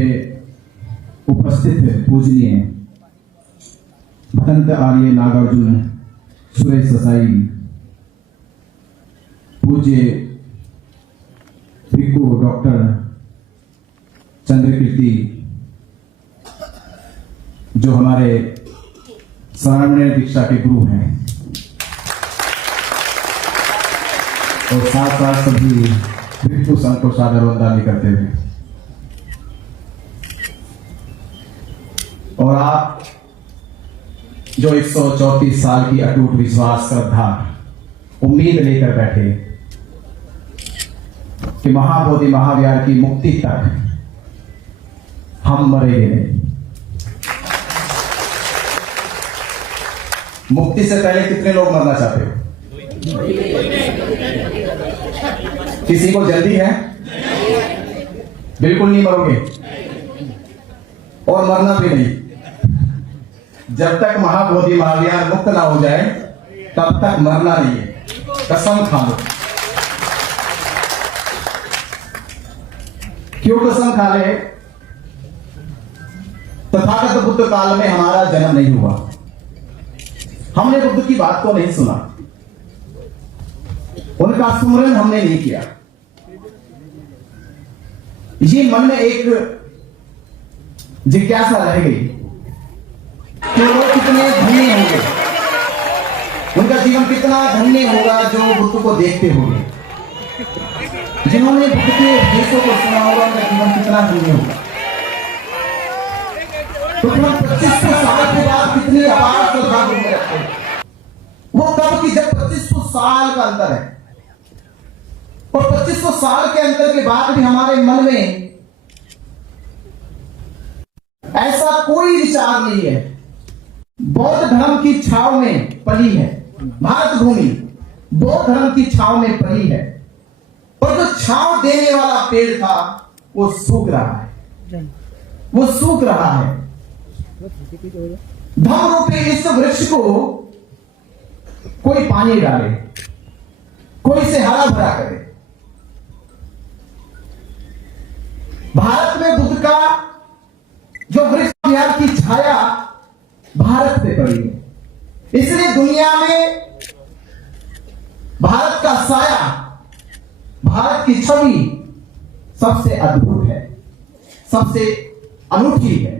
पे उपस्थित पूजनीय भदंत आर्य नागार्जुन सुरेश ससाई, पूज्य भिक्खु डॉक्टर चंद्रकीर्ति, जो हमारे शरण्य दीक्षा के गुरु हैं, और साथ साथ सभी भिक्खु संत को सादर वंदना करते हुए, और आप जो 134 साल की अटूट विश्वास, श्रद्धा, उम्मीद लेकर बैठे कि महाबोधि महाविहार की मुक्ति तक हम मरेंगे नहीं। मुक्ति से पहले कितने लोग मरना चाहते हो? किसी को जल्दी है? बिल्कुल नहीं मरोगे, और मरना भी नहीं। जब तक महाबोधि महाविहार मुक्त ना हो जाए तब तक मरना नहीं है, कसम खा लो। क्यों कसम खा ले? तथागत बुद्ध काल में हमारा जन्म नहीं हुआ, हमने बुद्ध की बात को नहीं सुना, उनका स्मरण हमने नहीं किया। ये मन में एक जिज्ञासा रह गई कि वो कितने धन्य होंगे, उनका जीवन कितना धन्य होगा जो बुद्ध को देखते होंगे। जिन्होंने बुद्ध के उपदेशों को सुना होगा उनका जीवन कितना धन्य होगा। तो हम 2500 साल के बाद कितनी अपार श्रद्धा बुद्ध में रखते हैं। वो तब की जब 2500 साल का अंतर है, और 2500 साल के अंतर के बाद भी हमारे मन में ऐसा कोई विचार नहीं है। बौद्ध धर्म की छाव में पली है भारत भूमि, बौद्ध धर्म की छाव में पली है, और जो छाव देने वाला पेड़ था वो सूख रहा है, वो सूख रहा है। धर्म रूपी इस वृक्ष को कोई पानी डाले, कोई इसे हरा भरा करे। भारत में बुद्ध का जो वृक्ष विहार की छाया भारत पे पड़ी है, इसलिए दुनिया में भारत का साया, भारत की छवि सबसे अद्भुत है, सबसे अनूठी है।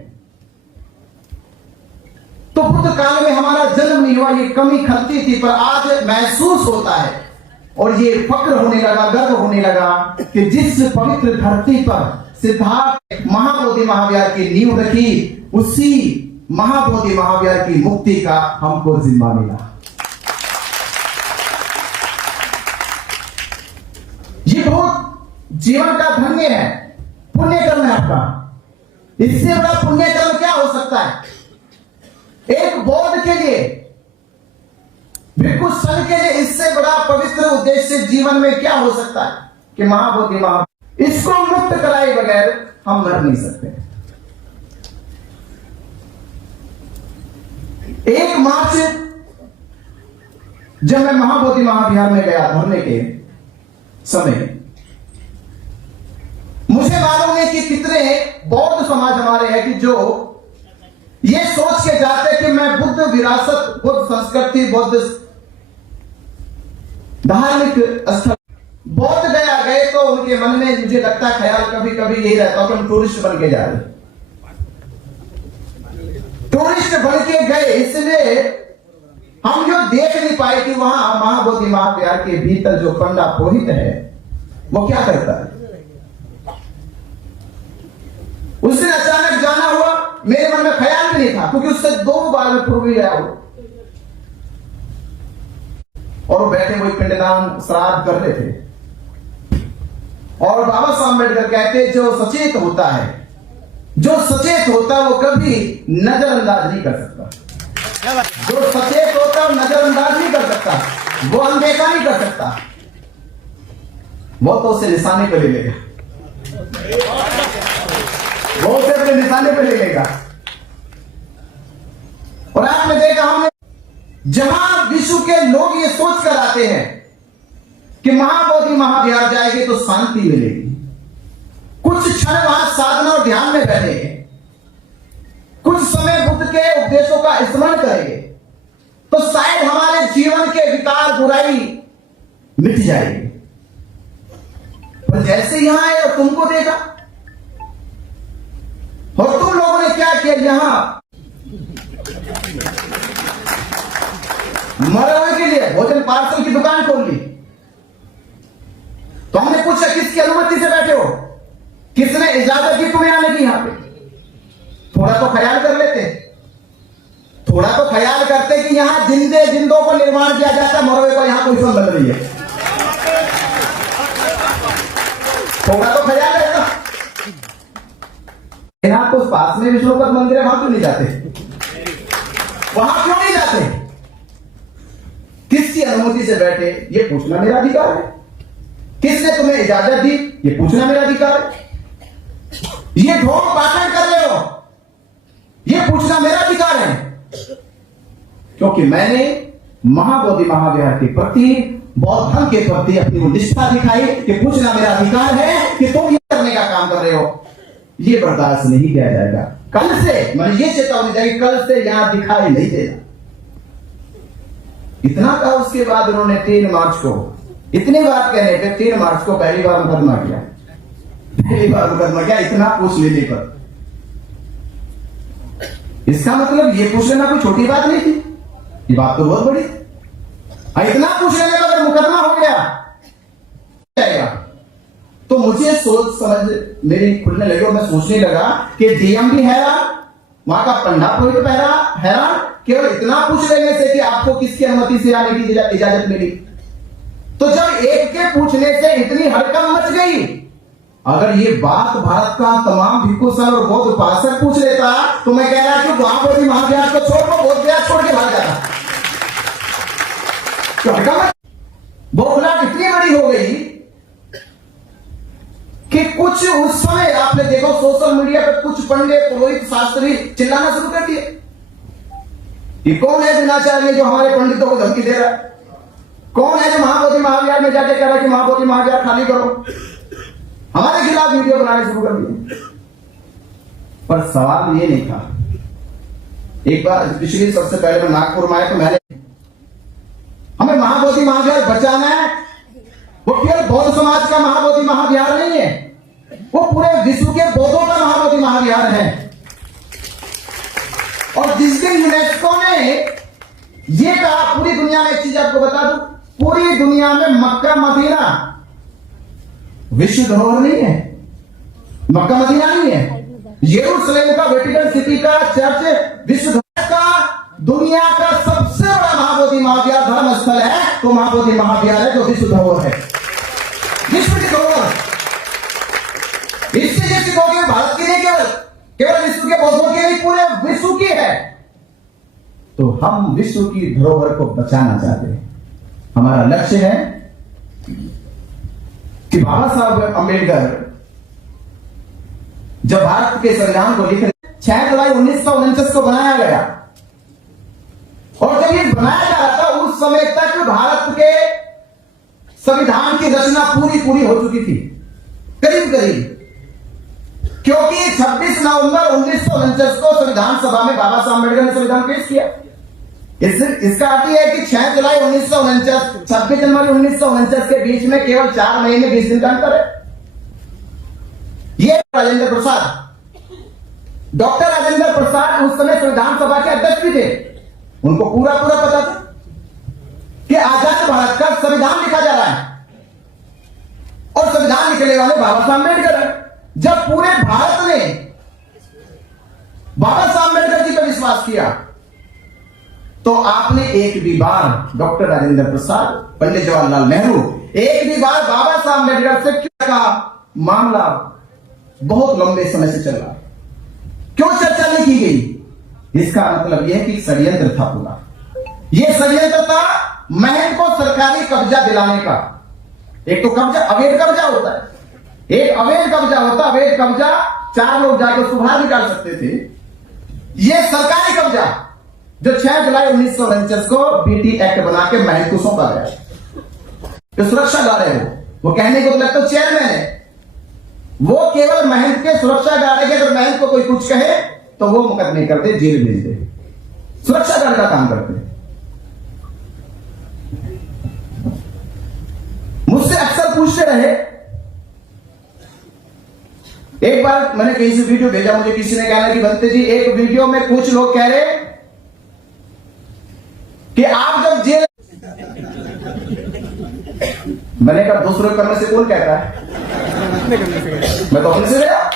तो बुद्ध काल में हमारा जन्म नहीं हुआ, ये कमी खलती थी, पर आज महसूस होता है और ये फक्र होने लगा, गर्व होने लगा कि जिस पवित्र धरती पर सिद्धार्थ महाबोधि महाविहार की नींव रखी, उसी महाबोधि महाविहार की मुक्ति का हमको जिम्मा मिला। ये बहुत जीवन का धन्य है, पुण्य कर्म है आपका। इससे बड़ा पुण्य कर्म क्या हो सकता है? एक बौद्ध के लिए, भिक्खु संघ के लिए इससे बड़ा पवित्र उद्देश्य जीवन में क्या हो सकता है कि महाबोधि महाविहार, इसको मुक्त कराए बगैर हम मर नहीं सकते। 1 मार्च जब मैं महाबोधि महाविहार में गया धरने के समय, मुझे मालूम है कि कितने बौद्ध समाज हमारे हैं कि जो ये सोच के जाते कि मैं बुद्ध विरासत, बुद्ध संस्कृति, बुद्ध धार्मिक स्थल, बौद्ध गए तो उनके मन में मुझे लगता है ख्याल कभी कभी यही रहता कि हम टूरिस्ट बन के जा रहे, टूरिस्ट बन के गए, इसलिए हम जो देख नहीं पाए कि वहां महाबोधि महाविहार के भीतर जो पंडा पुरोहित है वो क्या करता है। उसने अचानक जाना हुआ, मेरे मन में ख्याल भी नहीं था, क्योंकि उससे 2 बार में पूर्व गया वो, और बैठे हुए पिंडदान श्राद्ध कर रहे थे। और बाबा साहब अम्बेडकर कहते जो सचेत होता है, जो सचेत होता है वो कभी नजरअंदाज नहीं कर सकता। जो सचेत होता है वो नजरअंदाज नहीं कर सकता, वो अनदेखा नहीं कर सकता, वो तो उसे निशाने पे ले लेगा, वो उसे अपने निशाने पे ले लेगा। और आपने देखा, हमने जहां विश्व के लोग ये सोच कर आते हैं कि महाबोधि महाविहार जाएंगे तो शांति मिलेगी, कुछ क्षण वहां साधना और ध्यान में बैठेंगे, कुछ समय बुद्ध के उपदेशों का स्मरण करेंगे, तो शायद हमारे जीवन के विकार बुराई मिट जाएगी। पर जैसे यहां आए और तुमको देखा, और तुम लोगों ने क्या किया, यहां मरे हुए के लिए भोजन पार्सल की दुकान खोल ली। तो हमने पूछा किसकी अनुमति से बैठे हो, किसने इजाजत दी तुम्हें आने की? यहां पे थोड़ा तो ख्याल कर लेते, थोड़ा तो ख्याल करते कि यहां जिंदे जिंदों को निर्माण किया जाता, मरवे को यहां कोई संबंध नहीं है। थोड़ा तो ख्याल है ना। यहां तो पास में विष्णुपद मंदिर है, वहां क्यों नहीं जाते? वहां क्यों नहीं जाते? किसकी अनुमति से बैठे, ये पूछना मेरा अधिकार है। किसने तुम्हें इजाजत दी, ये पूछना मेरा अधिकार है। ये ढोल पाठन कर रहे हो, ये पूछना मेरा अधिकार है, क्योंकि मैंने महाबोधि महाविहार के प्रति, बौद्ध धर्म के प्रति अपनी निष्ठा दिखाई कि पूछना मेरा अधिकार है कि तुम ये करने का काम कर रहे हो। ये बर्दाश्त नहीं किया जाएगा। कल से मैंने ये चेतावनी दी, कल से यहां दिखाई नहीं देना। इतना कहा, उसके बाद उन्होंने 3 मार्च को, इतनी बात कहने पे 3 मार्च को पहली बार मुकदमा किया, पहली बार मुकदमा किया, इतना पूछ लेने पर। इसका मतलब ये पूछ लेना कोई छोटी बात नहीं थी, ये बात तो बहुत बड़ी। इतना पूछ लेने का अगर मुकदमा हो गया जाएगा, तो मुझे सोच समझ मेरी खुलने लगी और मैं सोचने लगा कि डीएम भी हैरान, वहां का पंडा पुरोहित हैरान, केवल इतना पूछ लेने से कि आपको किसकी अनुमति से आने की इजाजत मिली। तो जब एक के पूछने से इतनी हड़कंप मच गई, अगर ये बात भारत का तमाम भिक्षु संघ और बौद्ध उपासक पूछ लेता, तो मैं कह रहा कि महाबोधि महाविहार को छोड़ को बौद्ध विहार छोड़ के भाग जाता। बौखलाहट इतनी बड़ी हो गई कि कुछ उस समय आपने देखो सोशल मीडिया पर कुछ पंडित पुरोहित शास्त्री चिल्लाना शुरू कर दिए कि कौन है दिनाचार्य जो हमारे पंडितों को धमकी दे रहा है, कौन है जो महाबोधि महाविहार में जाके कह रहा है कि महाबोधि महाविहार खाली करो। हमारे खिलाफ वीडियो बनाने शुरू कर दिए। पर सवाल ये नहीं था। एक बार पिछली सबसे पहले मैं नागपुर में आया, तो मैंने हमें महाबोधि महाविहार बचाना है। वो केवल बौद्ध समाज का महाबोधि महाविहार नहीं है, वो पूरे विश्व के बौद्धों का महाबोधि महाविहार है। और जिस दिन यूनेस्को ने ये कहा, पूरी दुनिया में एक चीज आपको बता दूं, पूरी दुनिया में मक्का मदीना विश्व धरोहर नहीं है, मक्का मदीना नहीं है। यरूशलेम का, वेटिकन सिटी का चर्च विश्व धरोहर का, दुनिया का सबसे बड़ा महाबोधि महाविहार धर्म स्थल है, तो महाबोधि महाविहार है जो विश्व धरोहर है, विश्व की धरोहर। इससे ये सिखोगे भारत की नहीं, केवल विश्व के बौद्धों की नहीं, पूरे विश्व की है। तो हम विश्व की धरोहर को बचाना चाहते हैं। हमारा लक्ष्य है कि बाबा साहब अंबेडकर जब भारत के संविधान को लिखे, 6 जुलाई 1949 को बनाया गया, और जब ये बनाया जा रहा था उस समय तक भारत के संविधान की रचना पूरी हो चुकी थी, करीब, क्योंकि 26 नवंबर 1949 को संविधान सभा में बाबा साहब अम्बेडकर ने संविधान पेश किया। इसका अर्थ यह है कि 6 जुलाई 1949, 26 जनवरी 1949 के बीच में केवल 4 महीने 20 दिन का अंतर है। ये राजेंद्र प्रसाद, डॉक्टर राजेंद्र प्रसाद उस समय संविधान सभा के अध्यक्ष भी थे। उनको पूरा पता था कि आजाद भारत का संविधान लिखा जा रहा है, और संविधान लिखने वाले बाबा साहब अम्बेडकर है। जब पूरे भारत ने बाबा साहब अम्बेडकर जी पर विश्वास किया, तो आपने एक भी बार डॉक्टर राजेंद्र प्रसाद, पंडित जवाहरलाल नेहरू, एक भी बार बाबा साहब अम्बेडकर से क्यों कहा? मामला बहुत लंबे समय से चल रहा है, क्यों चर्चा नहीं की गई? इसका मतलब यह है कि षड्यंत्र था पूरा। यह षड्यंत्र था महल को सरकारी कब्जा दिलाने का। एक तो कब्जा, अवैध कब्जा होता है, एक अवैध कब्जा होता। अवैध कब्जा 4 लोग जाकर सुधार निकाल सकते थे। यह सरकारी कब्जा जो 6 जुलाई 1949 को बीटी एक्ट बना के महल को सौंपा गया, जो सुरक्षा गार्ड है वो कहने को लगता चेयरमैन है, वो केवल महंत के सुरक्षा गार्ड है। अगर महंत को कोई कुछ कहे तो वो मुकदमे करते, जेल भेज दे, सुरक्षा गार्ड का काम करते। मुझसे अक्सर पूछते रहे, एक बार मैंने कहीं से वीडियो भेजा, मुझे किसी ने कहा कि बंते जी एक वीडियो में कुछ लोग कह रहे कि आप जब जेल, मैंने कहा दूसरों करने से कौन कहता है, मैं तो अपने से गया।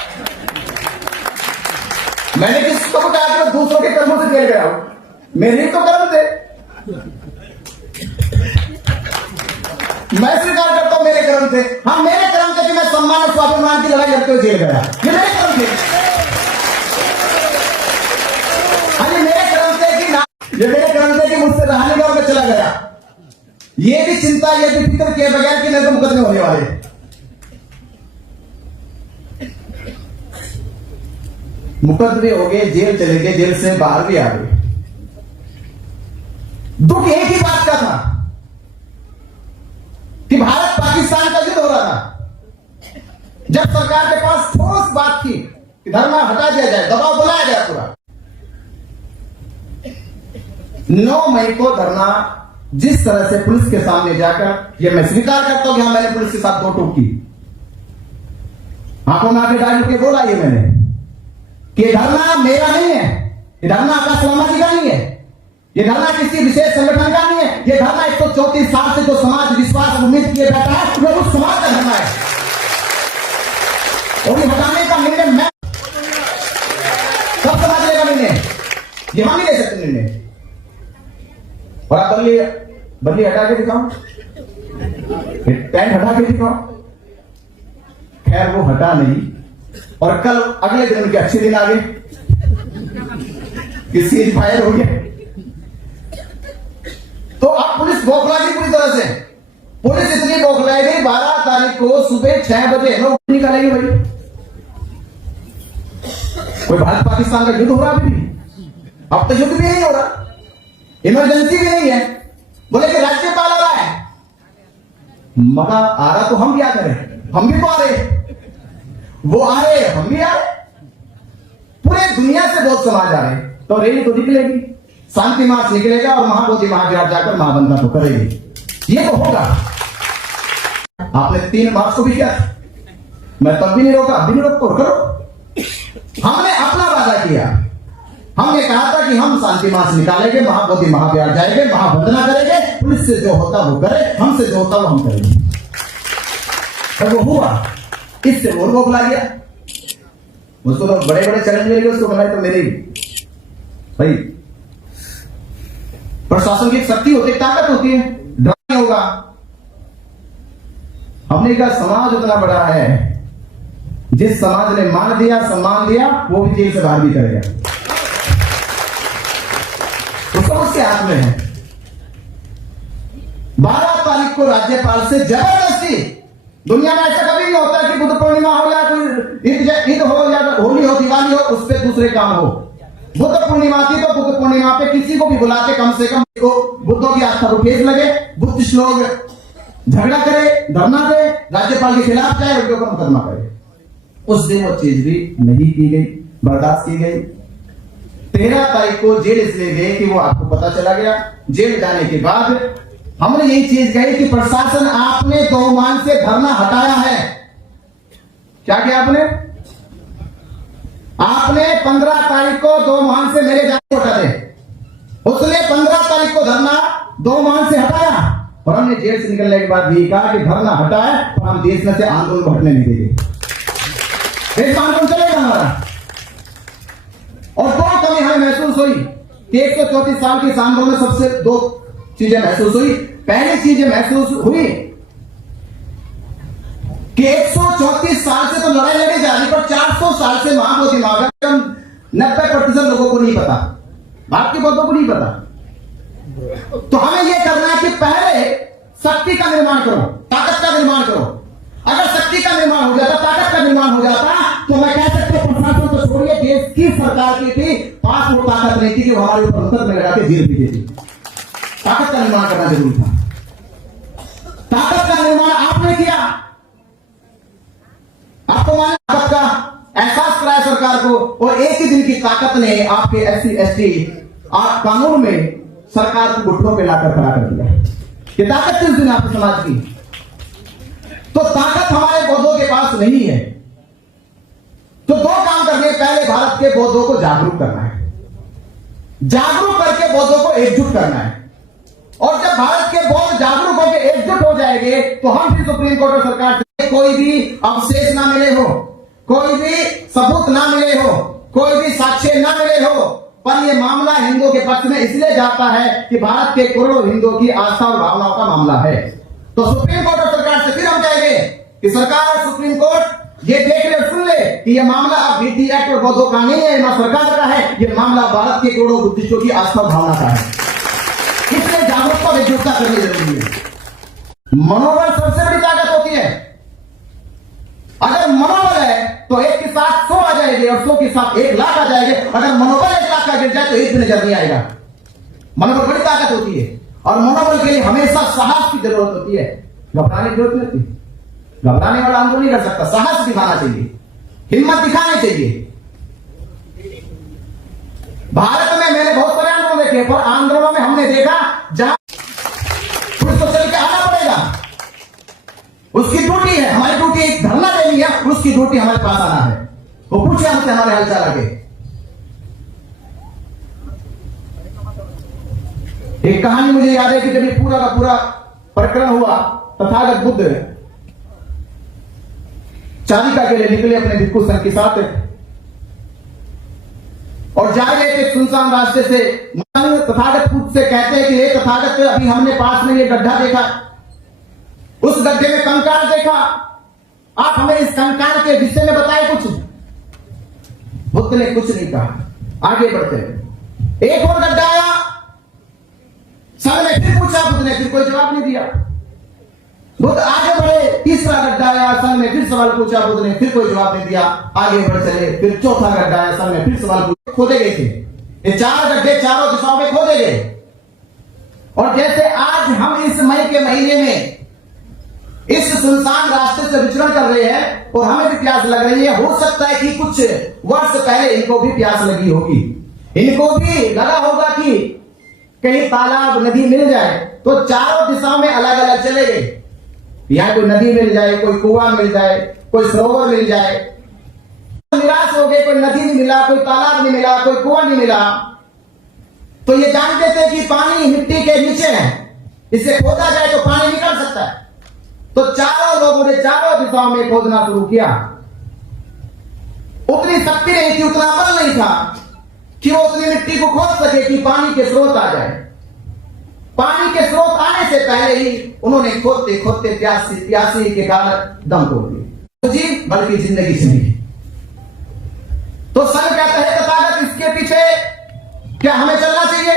मैंने किसको कहा कि मैं दूसरों के कर्मों से जेल गया हूं, मेरे तो कर्म थे, मैं स्वीकार करता हूं मेरे कर्म थे। हाँ मेरे कर्म थे कि मैं सम्मान और स्वाभिमान की लड़ाई लड़ते हुए जेल गया, ये मेरे कर्म थे। हाँ ये मेरे कर्म थे कि ना, ये मेरे कर्म थे कि मुझसे रहा नहीं और मैं चला गया। ये भी चिंता, ये भी फिक्र किए बगैर कि मेरे को मुकदमे होने वाले। मुकदमे हो गए, जेल चले गए, जेल से बाहर भी आ गए। दुख एक ही बात का था कि भारत पाकिस्तान का युद्ध हो रहा था। जब सरकार के पास ठोस बात थी कि धरना हटा दिया जाए, दबाव बनाया जाए पूरा। 9 मई को धरना जिस तरह से पुलिस के सामने जाकर, यह मैं स्वीकार करता हूं कि मैंने पुलिस के साथ 2 टूक की, आंखों में आके डाल के बोला ये मैंने कि धरना मेरा नहीं है, ये धरना आकाश वर्मा जी का नहीं है, ये धरना किसी विशेष संगठन का नहीं है, ये धरना 134 साल से जो समाज विश्वास उम्मीद किए बैठा है वो उस समाज का धरना है। और ये हटाने का निर्णय मैं कब समाज लेगा निर्णय, ये हम नहीं ले सकते निर्णय। और आप बदली हटा के दिखाओ, टेंट हटा के दिखाओ। खैर वो हटा नहीं, और कल अगले दिन उनके अच्छे दिन आ गए कि सीज फायर हो गया। तो अब पुलिस बौखला गई पूरी तरह से, पुलिस इतनी बौखलाई गई 12 तारीख को सुबह 6 बजे लोग निकालेंगे भाई। कोई भारत पाकिस्तान का युद्ध हो रहा अभी भी, अब तो युद्ध भी नहीं हो रहा, इमरजेंसी भी नहीं है, बोले कि राज्यपाल आ रहा है। मगा आ रहा तो हम भी आ करें, हम भी तो आ रहे, वो आ रहे हम भी आ रहे, पूरे दुनिया से बहुत समाज आ रहे। तो रैली तो निकलेगी, शांति मार्च निकलेगा और महाबोधि महाविहार जाकर महावंदना तो करेगी, ये तो होगा। आपने 3 मार्च को भी किया, मैं तब भी नहीं रोका, अभी नहीं रोको, करो। हमने अपना वादा किया, हमने कहा था कि हम शांति मार्च निकालेंगे, महाबोधि महाविहार जाएंगे, महावंदना करेंगे, पुलिस से जो होता वो करे, हमसे जो होता वो हम करेंगे। और वो हुआ, इससे और वो बुला गया। उसको तो बड़े बड़े चैलेंज मिलेंगे, उसको बनाए तो मेरे भाई प्रशासन की एक शक्ति होती है, ताकत होती है, डर नहीं होगा। हमने कहा समाज उतना बड़ा है, जिस समाज ने मान दिया, सम्मान दिया, वो भी जेल से बाहर भी करेगा, उसको उसके हाथ में है। 12 तारीख को राज्यपाल से जबरदस्ती, दुनिया में ऐसा कभी नहीं होता कि बुद्ध पूर्णिमा हो या कोई ईद हो या होली हो, दिवाली हो, उस पर दूसरे काम हो। बुद्ध पूर्णिमा थी तो बुद्ध पूर्णिमा पे किसी को भी बुलाते, कम से कम को बुद्धों की आस्था को ठेस लगे, बुद्धिस्ट लोग झगड़ा करे, धरना दे, राज्यपाल के खिलाफ जाए, उनके ऊपर मुकदमा करे। उस दिन वो चीज भी नहीं की गई, बर्दाश्त की गई। 13 तारीख को जेल इसलिए गए कि वो आपको पता चला गया। जेल जाने के बाद हमने यही चीज कही कि प्रशासन आपने 2 मान से धरना हटाया है। क्या किया आपने? आपने 15 तारीख को 2 मान से मेरे जाने को हटा दे, उसने 15 तारीख को धरना 2 मान से हटाया। और हमने जेल से निकलने के बाद भी कहा कि धरना हटा है तो हम देश में से आंदोलन बढ़ने नहीं देंगे, देश आंदोलन चलेगा हमारा। और 2 कमी हमें महसूस हुई कि 134 साल के इस आंदोलन में सबसे 2 चीजें महसूस हुई। पहली चीज महसूस हुई कि 134 साल से तो लड़ाई लड़ी जा रही, पर 400 साल से महाबोधि महाविहार 90% लोगों को नहीं पता, भारत के बहुतों को नहीं पता। तो हमें यह करना है कि पहले शक्ति का निर्माण करो, ताकत का निर्माण करो। अगर शक्ति का निर्माण हो जाता, ताकत का निर्माण हो जाता, तो मैं कह सकता हूं प्रशासन को छोड़िए, देश की सरकार की थी, पास वो ताकत नहीं थी कि हमारे ऊपर अंतर में लगा के जेल भी देती। ताकत का निर्माण करना जरूरी था, ताकत का निर्माण आपने किया। आपको माने ताकत का एहसास कराया सरकार को, और एक ही दिन की ताकत ने आपके SC ST कानून में सरकार को घुटनों पे लाकर खड़ा कर दिया। ये ताकत किस दिन आपके समाज की? तो ताकत हमारे बौद्धों के पास नहीं है। तो दो काम करने, पहले भारत के बौद्धों को जागरूक करना है, जागरूक करके बौद्धों को एकजुट करना है, और जब भारत के बौद्ध जागरूक होकर एकजुट हो जाएंगे तो हम फिर सुप्रीम कोर्ट और सरकार से कोई भी अवशेष ना मिले हो, कोई भी सबूत ना मिले हो, कोई भी साक्ष्य ना मिले हो, पर यह मामला हिंदुओं के पक्ष में इसलिए जाता है कि भारत के करोड़ों हिंदुओं की आस्था और भावनाओं का मामला है। तो सुप्रीम कोर्ट और सरकार से फिर हम कहेंगे कि सरकार और सुप्रीम कोर्ट ये देख ले और सुन ले कि यह मामला अब BT एक्ट और बौद्धों का नहीं है, ना सरकार का है, यह मामला भारत के करोड़ों बुद्धिस्टों की आस्था और भावना का है। इसलिए जागरूकता और एकजुटता करनी जरूरी है। मनोबल सबसे बड़ी ताकत होती है। अगर मनोबल है तो 1 के साथ 100 आ जाएंगे और 100 के साथ 1 लाख आ जाएंगे। अगर मनोबल 1 लाख का गिर जाए तो 1 भी नजर नहीं आएगा। मनोबल बड़ी ताकत होती है, और मनोबल के लिए हमेशा साहस की जरूरत होती है, घबराने की जरूरत नहीं होती। घबराने वाला आंदोलन नहीं कर सकता, साहस दिखाना चाहिए, हिम्मत दिखानी चाहिए। भारत में मैंने बहुत सारे आंदोलन देखे, पर आंदोलनों में हमने देखा जहां पुलिस को चल के आना पड़ेगा, उसकी ड्यूटी है, हमारी ड्यूटी धरना देनी है, उसकी ड्यूटी हमारे पास आना है। वो पूछे हमसे हमारे हालचाल आगे। एक कहानी मुझे याद है कि जब ये पूरा का पूरा प्रकरण हुआ, तथागत बुद्ध चारिका के लिए निकले अपने भिक्षु संघ के साथ, और जा रहे थे सुनसान रास्ते से। तथागत बुद्ध से कहते हैं कि हे तथागत, अभी हमने पास में ये गड्ढा देखा, उस गड्ढे में कंकाल देखा, आप हमें इस कंकाल के विषय में बताए कुछ। बुद्ध ने कुछ नहीं कहा, आगे बढ़ते। एक और गड्ढा आया, संघ ने फिर पूछा, बुद्ध ने फिर कोई जवाब नहीं दिया। बुद्ध आगे बढ़े, तीसरा गड्ढा आया, संघ ने फिर सवाल पूछा, बुद्ध ने फिर कोई जवाब नहीं दिया, आगे बढ़ चले। फिर चौथा गड्ढा आया, संघ ने फिर सवाल पूछा, खोदे गए थे ये 4 गड्ढे चारों दिशाओं में खोदे गए। और जैसे आज हम इस मई के महीने में इस सुनसान रास्ते से विचरण कर रहे हैं और हमें भी प्यास लग रही है, हो सकता है कि कुछ वर्ष पहले इनको भी प्यास लगी होगी, इनको भी लगा होगा कि कहीं तालाब नदी मिल जाए, तो चारों दिशाओं में अलग अलग चले गए। यहां कोई नदी मिल जाए, कोई कुआं मिल जाए, कोई सरोवर मिल जाए, निराश हो गए, कोई नदी नहीं मिला, कोई तालाब नहीं मिला, कोई कुआं नहीं मिला। तो ये जानते थे कि पानी मिट्टी के नीचे है, इसे खोदा जाए तो पानी निकल सकता है। तो चारों लोगों ने चारों दिशाओं में खोदना शुरू किया। उतनी शक्ति नहीं थी, उतना बल नहीं था कि वो उतनी मिट्टी को खोद सके कि पानी के स्रोत आ जाए। पानी के स्रोत आने से पहले ही उन्होंने खोदते खोदते प्यासी के कारण दम तोड़ दिए, तो जी बल्कि जिंदगी से नहीं। तो संघ कहता है तथागत, इसके पीछे क्या हमें चलना चाहिए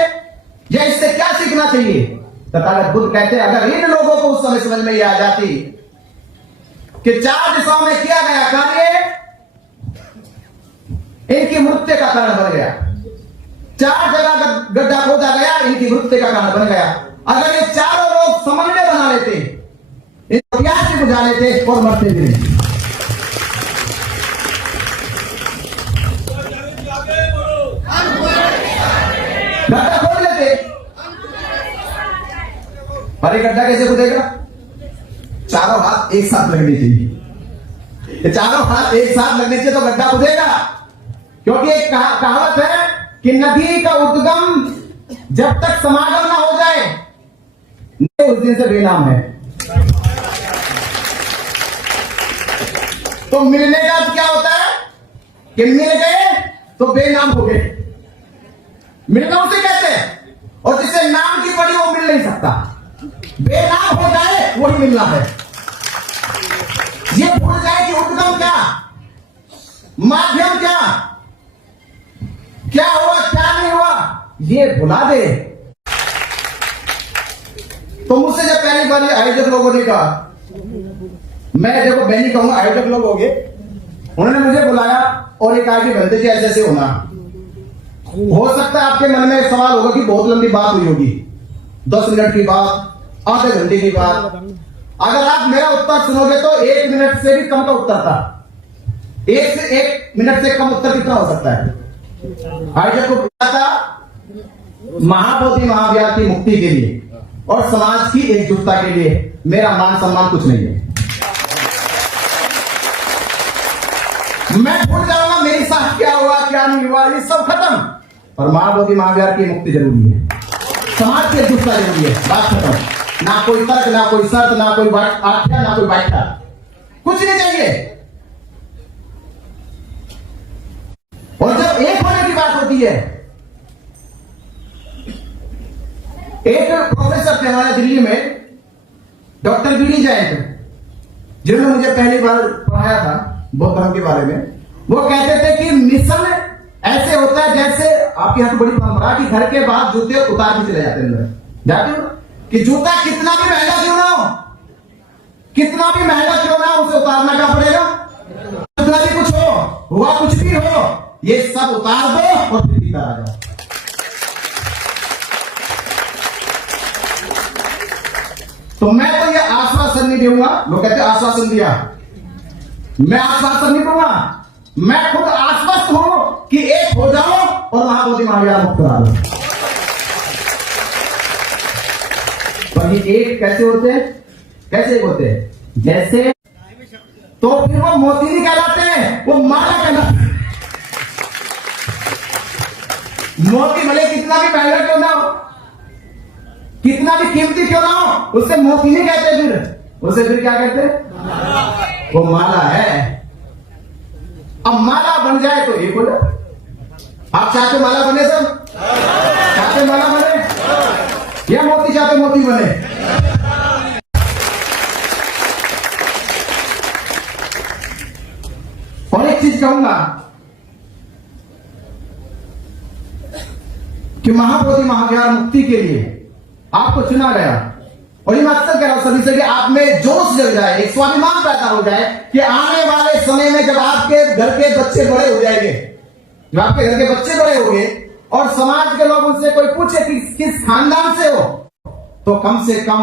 या इससे क्या सीखना चाहिए? तथागत बुद्ध कहते हैं, अगर इन लोगों को उस समय समझ में ये आ जाती कि 4 दिशाओं में किया गया कार्य इनकी मृत्यु का कारण बन गया, 4 जगह गड्ढा खोदा गया, इनकी मृत्यु का कारण बन गया। अगर ये चारों लोग समन्वय बना लेते, इनको प्यास भी बुझा लेते और मरते भी नहीं। गड्ढा खोद लेते, अरे गड्ढा कैसे खुदेगा? चारों हाथ एक साथ लगने चाहिए, चारों हाथ एक साथ लगने चाहिए तो गड्ढा खुदेगा। क्योंकि एक कहावत है कि नदी का उद्गम जब तक समागम ना हो जाए उस दिन से बेनाम है। तो मिलने का क्या होता है कि मिल गए तो बेनाम हो गए, मिलना उसे कहते हैं, और जिसे नाम की पड़ी वो मिल नहीं सकता। बेनाम हो जाए वही मिलना है। ये भूल जाए कि उद्गम क्या, माध्यम क्या, क्या हुआ क्या नहीं हुआ, ये भुला दे। तो मुझसे जब पहली बार आयोजक लोगों ने कहा, मैं देखो मैं नहीं कहूंगा, आयोजक लोग हो गए, उन्होंने मुझे बुलाया और एक आगे बनते थे ऐसे ऐसे होना। हो सकता है आपके मन में सवाल होगा कि बहुत लंबी बात हुई होगी, 10 मिनट की बात, आधे घंटे की बात। अगर आप मेरा उत्तर सुनोगे तो 1 मिनट से भी कम का उत्तर था, 1 से 1 मिनट से कम उत्तर कितना हो सकता है? आयोजक को पूछा था महाबोधि महाविहार की मुक्ति के लिए और समाज की एकजुटता के लिए मेरा मान सम्मान कुछ नहीं है। मैं भूल जाऊंगा मेरे साथ क्या हुआ क्या नहीं हुआ, ये सब खत्म। और महाबोधि महाविहार की मुक्ति जरूरी है, समाज की एकजुटता जरूरी है, बात खत्म। ना कोई तर्क, ना कोई शर्त, ना कोई आख्या, ना कोई व्याख्या, कुछ नहीं चाहिए। और जब एक होने की बात होती है, एक प्रोफेसर थे हमारे दिल्ली में, डॉक्टर गिरी जयंत, जिन्होंने मुझे पहली बार पढ़ाया था बौद्ध धर्म के बारे में। वो कहते थे कि मिशन ऐसे होता है जैसे आपके यहां तो बड़ी परंपरा कि घर के बाहर जूते उतार के चले जाते हैं, जाते हो कि जूता कितना भी महंगा क्यों ना हो, कितना भी महंगा क्यों ना हो, उसे उतारना क्या पड़ेगा, कितना भी कुछ हो, हुआ कुछ भी हो, ये सब उतार दो और फिर भीतर आ जाओ। तो मैं तो ये आश्वासन नहीं दूंगा, लोग कहते आश्वासन दिया, मैं आश्वासन नहीं दूंगा, मैं खुद आश्वस्त हूं कि एक हो जाओ और महाबोधि महाविहार मुक्त करा लो। पर ये एक कैसे होते हैं, कैसे होते हैं? जैसे तो फिर वो मोती नहीं कहलाते हैं, वो माला कहलाते हैं। मोती भले कितना भी महंगा क्यों ना हो, कितना भी कीमती क्यों ना हो, उससे मोती नहीं कहते, फिर उसे फिर क्या कहते? वो माला है। अब माला बन जाए तो एक हो जाए। आप चाहते माला बने, सब चाहते माला बने या मोती चाहते मोती बने? और एक चीज कहूंगा कि महाबोधि महाविहार मुक्ति के लिए आपको चुना गया, और ये मैं अक्सर कह रहा हूं सभी से कि आप में जोश जग जाए, एक स्वाभिमान पैदा हो जाए कि आने वाले समय में जब आपके घर के बच्चे बड़े हो जाएंगे, जब आपके घर के बच्चे बड़े होंगे और समाज के लोग उनसे कोई पूछे कि किस खानदान से हो, तो कम से कम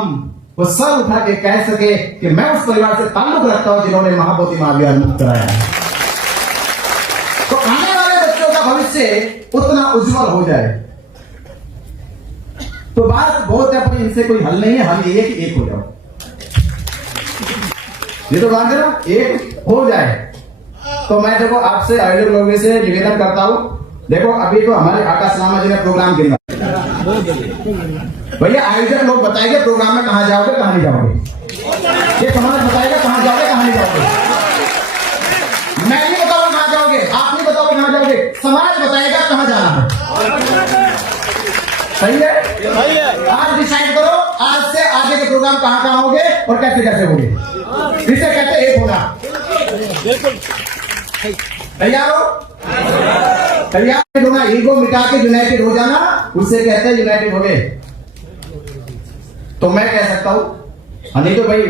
वो सर उठा के कह सके कि मैं उस परिवार से ताल्लुक रखता हूं जिन्होंने महाबोधि महाविहार मुक्त कराया। तो आने वाले बच्चों का भविष्य उतना उज्जवल हो जाए। तो बात बहुत है, पर इनसे कोई हल नहीं है, हल ये है कि एक हो जाओ। ये तो बात है ना, एक हो जाए। तो मैं देखो आपसे आयोजक लोगों से निवेदन करता हूं, देखो अभी तो हमारे आकाश लामा जी ने प्रोग्राम किया, भैया आयोजक लोग बताएंगे प्रोग्राम में कहां जाओगे कहां नहीं जाओगे, ये समाज बताएगा कहां जाओगे कहां नहीं जाओगे। मैं नहीं बताऊंगा कहां जाओगे, आप नहीं बताओगे कहां जाओगे, समाज बताएगा कहां जाना है। सही है? आज डिसाइड करो, आज से आगे के प्रोग्राम कहां कहां होंगे और कैसे कैसे होंगे, इसे कहते एक होना। तैयार हो? तैयार होना, ईगो मिटा के यूनाइटेड हो जाना, उससे कहते हैं यूनाइटेड हो गए। तो मैं कह सकता हूं, नहीं तो भाई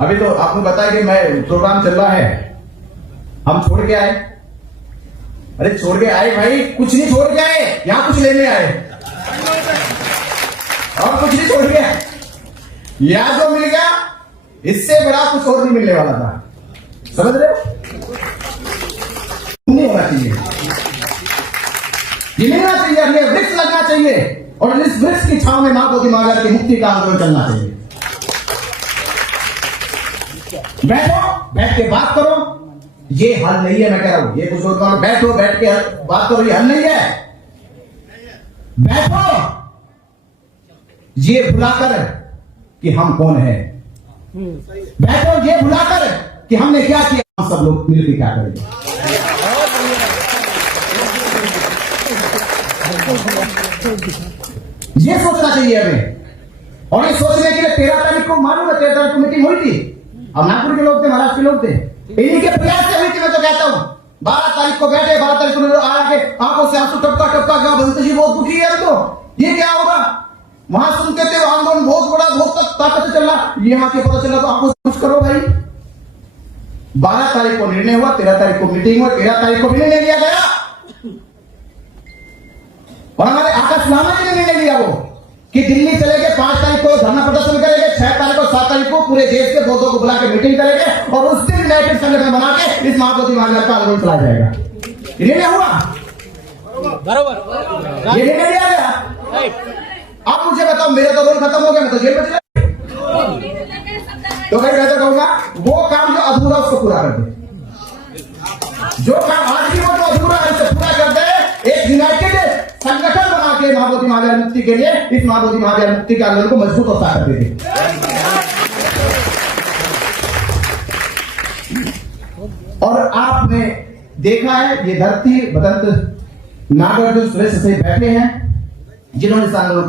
अभी तो आपको बताया कि मैं प्रोग्राम चल रहा है, हम छोड़ के आए। अरे छोड़ के आए भाई, कुछ नहीं छोड़ के आए, यहां कुछ लेने आए और कुछ नहीं छोड़ गया। यहां जो मिल गया इससे बड़ा कुछ और नहीं मिलने वाला था, समझ रहे हो? नहीं होना चाहिए, ये नहीं होना चाहिए, हमें वृक्ष लगना चाहिए और इस वृक्ष की छांव में महाबोधि महाविहार की मुक्ति का आंदोलन चलना चाहिए। बैठो, बैठ के बात करो, ये हल नहीं है, मैं कह रहा हूं, ये कुछ लोग बैठो, बैठ के बात करो, ये हल नहीं है। बैठो, ये भुलाकर कि हम कौन है, बैठो ये भुलाकर कि हमने क्या किया, हम सब लोग मिलकर क्या करेंगे। ये सोचना चाहिए हमें, और ये सोचने के लिए 13 तारीख को मालूम है, 13 तारीख को मीटिंग हुई थी, अब नागपुर के लोग थे, महाराष्ट्र के लोग थे, इन्हीं के प्रयास से हुई थी। मैं तो कहता हूं 12 तारीख को बैठे, 12 तारीख को आके आंखों से आंसू टपका टपका क्या बोलते जी बहुत दुखी है, तो ये क्या होगा, वहां सुनते थे आंदोलन बहुत बड़ा, बहुत ताकत से चल रहा, यहाँ के पता चला तो आपको कुछ करो भाई। 12 तारीख को निर्णय हुआ, 13 तारीख को मीटिंग हुआ, 13 तारीख को भी निर्णय लिया गया और हमारे आकाश लामा जी ने निर्णय लिया वो कि दिल्ली चलेंगे, 5 तारीख को धरना प्रदर्शन करेंगे, 6 तारीख को 7 तारीख को पूरे देश के बौद्धों को बुला के मीटिंग करेंगे और उस दिन यूनाइटेड संगठन बना के इस महाबोधि महाविहार का आंदोलन चलाया जाएगा। निर्णय हुआ, बरोबर, ये निर्णय लिया गया। आप मुझे बताओ, मेरा तो रोल खत्म हो गया, मैं तो जेल में चला, तो मैं कहूंगा वो काम जो अधूरा उसको पूरा कर दे, जो काम आज भी वो जो अधूरा है उसे पूरा कर दे। एक यूनाइटेड संगठन बना के महाबोधि महाविहार मुक्ति के लिए, इस महाबोधि महाविहार मुक्ति के आंदोलन को मजबूत और ताकत दे दे। और आपने देखा है ये धरती बदंत नागर जो सुरेश से बैठे हैं, जिन्होंने इस आंदोलन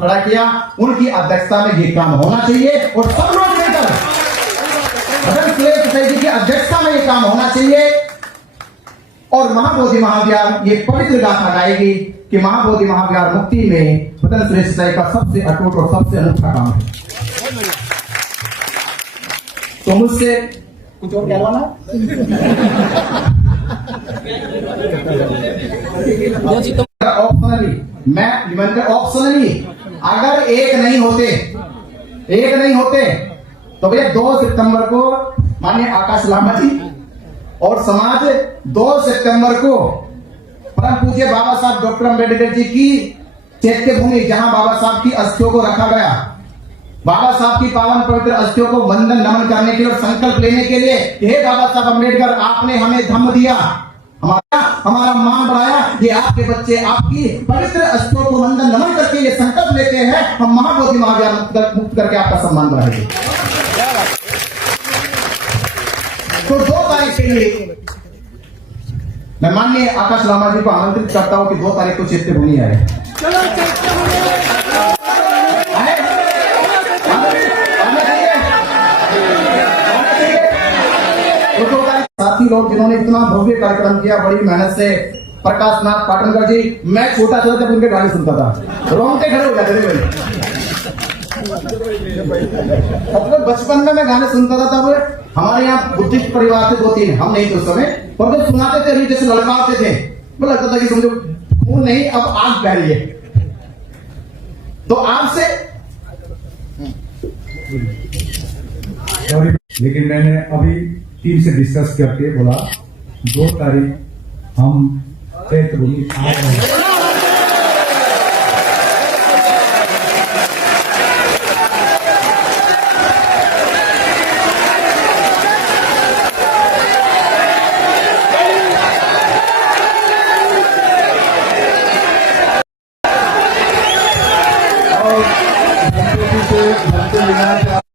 खड़ा किया, उनकी अध्यक्षता में ये काम होना चाहिए और सब लोग मिलकर सुरेश जी की अध्यक्षता में ये काम होना चाहिए। और महाबोधि महाविहार ये पवित्र गाथा गाएगी कि महाबोधि महाविहार मुक्ति में बदन सुरेश का सबसे अटूट और सबसे अनूठा काम है। तो मुझसे कुछ और कहवाना ऑप्शनली अगर एक नहीं होते तो भैया 2 सितंबर को माननीय आकाश लामा जी और समाज 2 सितंबर को परम पूज्य बाबा साहब डॉक्टर अम्बेडकर जी की चैत्य भूमि, जहां बाबा साहब की अस्थियों को रखा गया, बाबा साहब की पावन पवित्र अस्थियों को वंदन नमन करने के लिए और संकल्प लेने के लिए, हे बाबा साहब अम्बेडकर, आपने हमें धम्म दिया, हमारा मान बढ़ाया, ये आपके बच्चे आपकी पवित्र अस्थियों को वंदन नमन करके ये संकल्प लेते हैं, हम महाबोधि महाविहार मुक्त करके आपका सम्मान बढ़ाएंगे। तो 2 तारीख के लिए मैं माननीय आकाश लामा जी को आमंत्रित करता हूं कि 2 तारीख को चैत्य भूमि आए। साथी लोग जिन्होंने इतना भव्य कार्यक्रम किया, बड़ी मेहनत से, प्रकाश नाथ पाटनकर जी, मैं छोटा था जब उनके गाने सुनता था, रोंगटे खड़े हो जाते थे मेरे। मतलब बचपन में मैं गाने सुनता था, तब हमारे यहाँ बुद्धिस्ट परिवार थे 2-3, हम नहीं थे उस समय, पर जब सुनाते थे जैसे लड़काते थे, वो लगता था कि समझो खून नहीं अब आग बह रही है। तो आपसे लेकिन मैंने अभी टीम से डिस्कस करके बोला 2 तारीख हम चैत्य भूमि आ रहे हैं।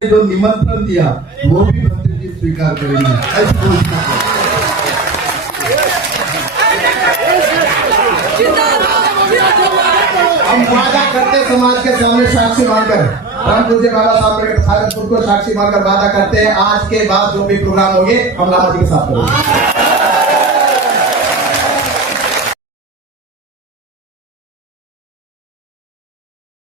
जो निमंत्रण दिया वो भी मंत्री जी स्वीकार करेंगे, ऐसी घोषणा हम वादा करते समाज के सामने साक्षी मानकर, हम पूज्य बाबा साहब को साक्षी मानकर वादा करते हैं, आज के बाद जो भी प्रोग्राम होंगे हम लामा जी के साथ करेंगे।